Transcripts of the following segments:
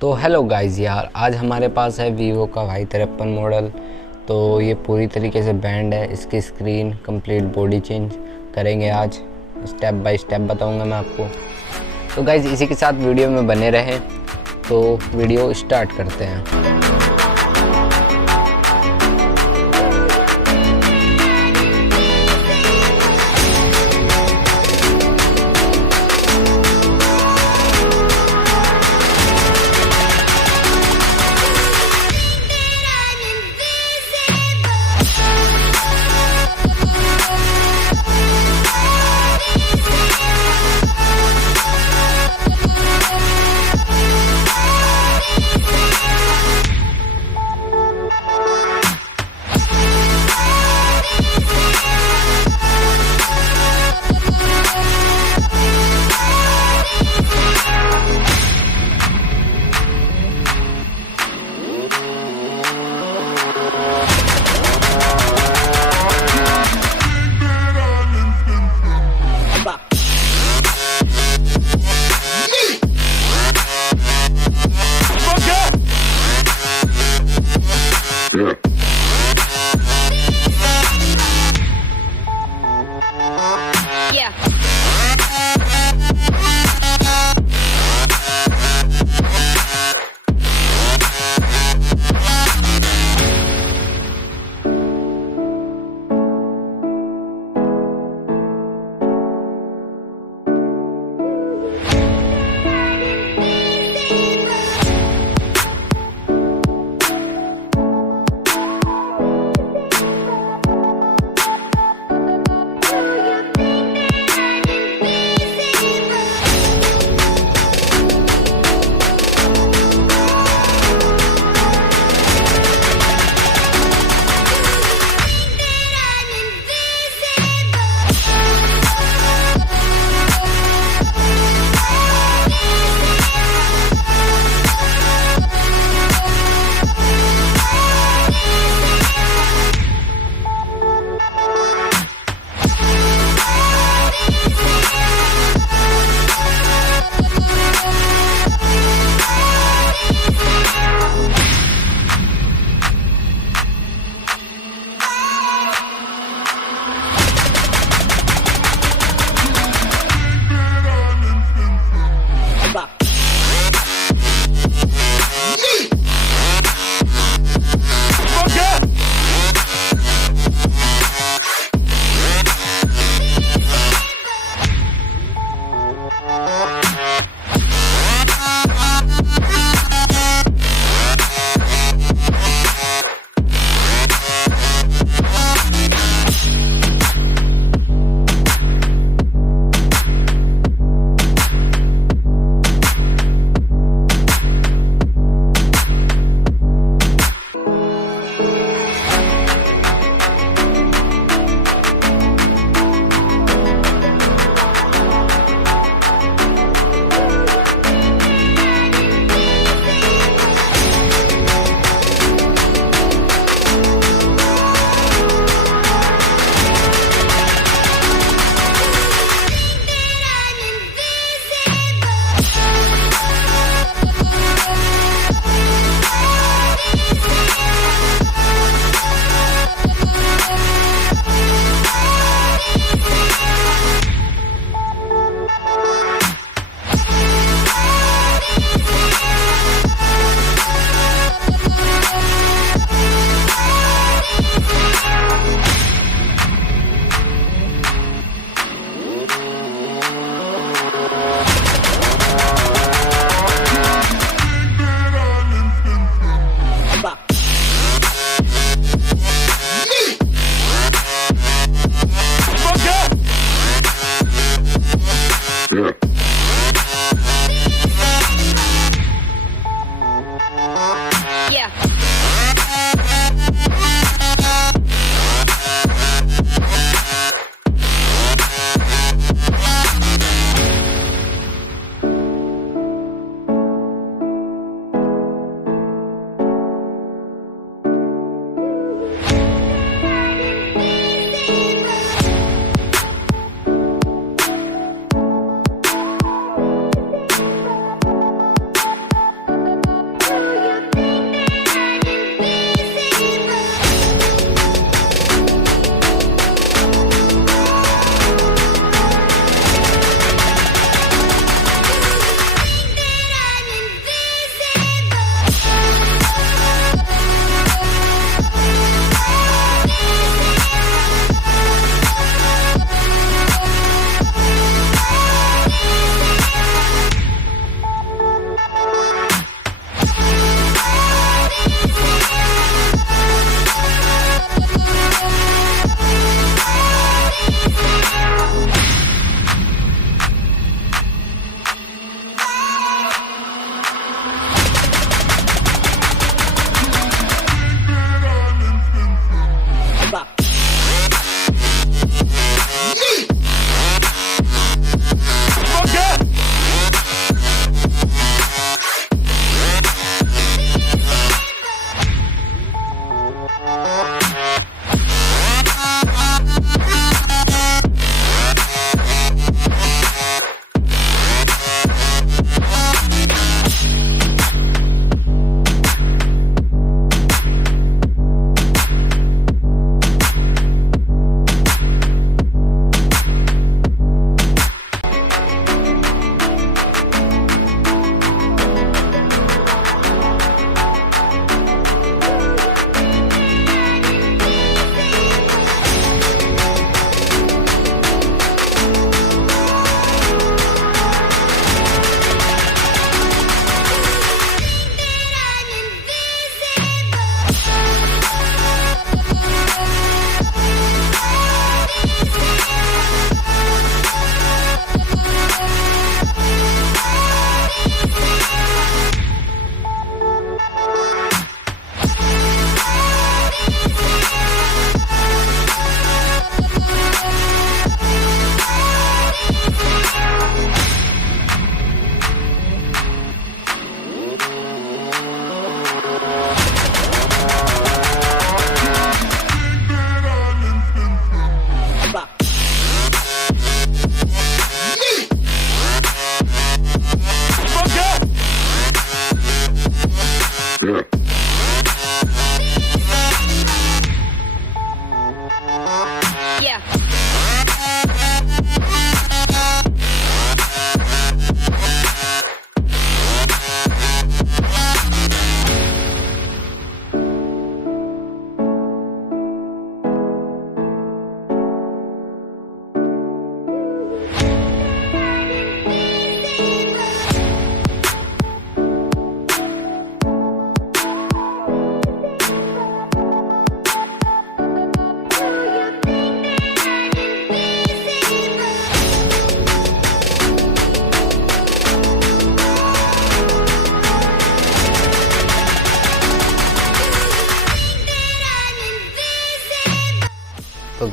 तो hello guys यार, आज हमारे पास है वीवो का Y53 मॉडल। तो ये पूरी तरीके से बैंड है, इसकी स्क्रीन कंप्लीट बॉडी चेंज करेंगे आज, स्टेप बाय स्टेप बताऊंगा मैं आपको। तो गाइस इसी के साथ वीडियो में बने रहें। तो वीडियो स्टार्ट करते हैं।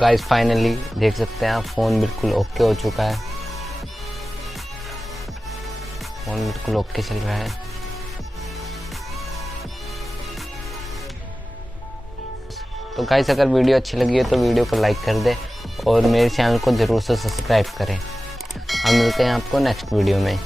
गाइस फाइनली देख सकते हैं आप, फ़ोन बिल्कुल ओके हो चुका है। फ़ोन बिल्कुल ओके चल रहा है। तो गाइस अगर वीडियो अच्छी लगी है तो वीडियो को लाइक कर दे और मेरे चैनल को ज़रूर से सब्सक्राइब करें। हम मिलते हैं आपको नेक्स्ट वीडियो में।